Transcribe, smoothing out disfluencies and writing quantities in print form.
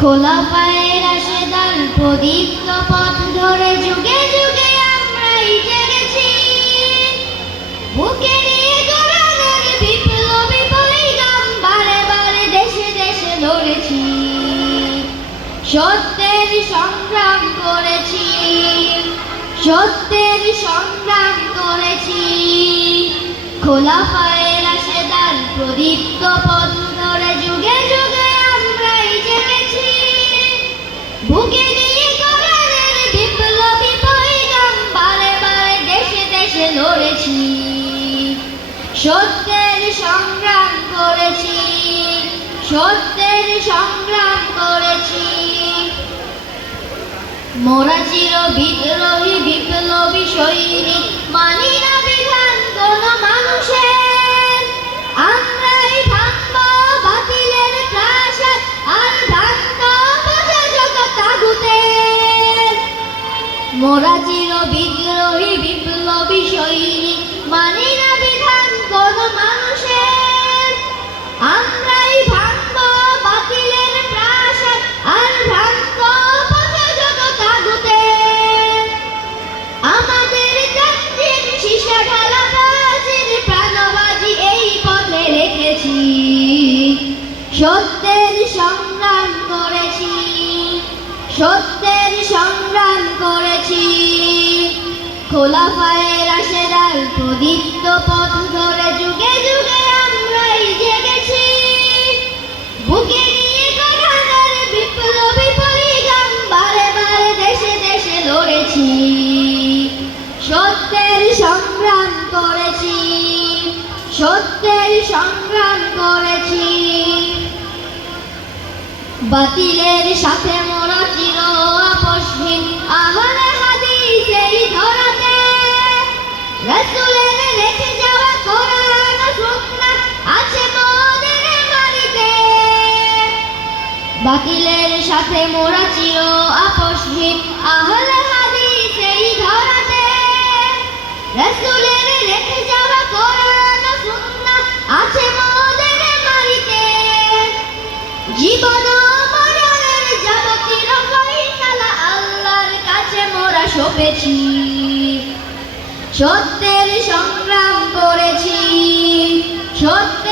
খোলা পায়ে রাশেদার প্রদীপ্ত পথ ধরে যুগে যুগে আমরাই জেগেছি, বুকে নিয়ে কোরআনের বিপ্লবী পরিগাম বারে বারে দেশে দেশে লড়েছি, সত্যের সংগ্রাম করেছি, সত্যের সংগ্রাম করেছি। খোলা পায়ে রাশেদার প্রদীপ্ত পথ ধরে যুগে যুগে আমরাই জেগেছি, বুকে নিয়ে কোরআনের বিপ্লবী পরিগাম বারে বারে দেশে দেশে লড়েছি, সত্যের সংগ্রাম করেছি, সত্যের সংগ্রাম করেছি। মোরা চির বিদ্রোহী বিপ্লবী সৈনিক, মানি না বিধান কোন মানুষের, আমরাই ভাঙব বাতিলের প্রাসাদ আর ভাঙব প্রজাজগৎ তাগুতের। মোরা চির বিদ্রোহী বিপ্লবী সৈনিক, মানি না বিধান কোন মানুষের, আমরাই ভাঙব বাতিলের প্রাসাদ আর ভাঙব প্রজাজগৎ তাগুতের। আমাদের জাতির সীসা ঢালা প্রাচীর প্রাণবাজি এই পথে রেখেছি, সত্যের সংগ্রাম করেছি, সত্যের সংগ্রাম করেছি। খোলা পায়ে রাশেদার প্রদীপ্ত পথ ধরে যুগে যুগে আমরাই জেগেছি, বুকে নিয়ে কোরআনের বিপ্লবী পরিগাম বারে বারে দেশে দেশে লড়েছি, সত্যের সংগ্রাম করেছি, সত্যের সংগ্রাম করেছি। বাতিলের সাথে মোরা চির আপোষহীন আহলে হাদিস এই ধরাতে, রাসূলের রেখে যাওয়া কোরআন ও সুন্নাহ আছে মোদের বাড়িতে। বাতিলের সাথে মোরা চির আপোষহীন আহলে হাদিস এই ধরাতে, রাসূলের রেখে যাওয়া কোরআন ও সুন্নাহ আছে মোদের বাড়িতে। জীবন মরণের যাবতীয় ফয়সালা আল্লাহর কাছে মোরা সঁপেছি, সত্যের সংগ্রাম করেছি, সত্য